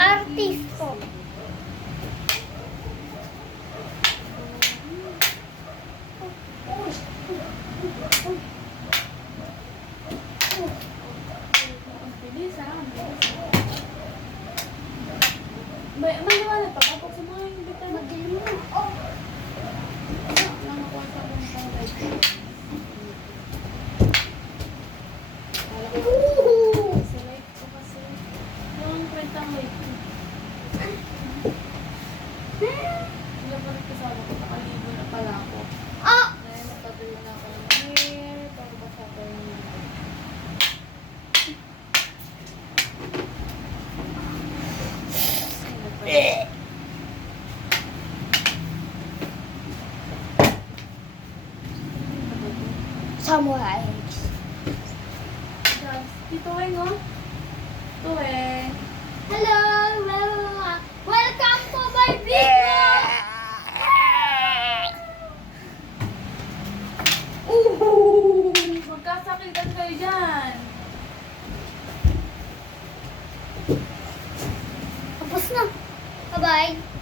Artist po. Maliwanag pa kapag sa mga hindi tayo Magaling mo. Oh. lang ako sa mga pang-light. Sa light ko kasi yung kwentang light ko. Wala pa rin kasama ko, nakaligo na pala ako. Ah! Dahil nagtatuloy na ako ng hair, para basa ko yung Samurai. Tito Weng, oh. Tito Weng. Hello! Welcome to my video! Magkasakitan kayo dyan. Tapos na. Bye-bye.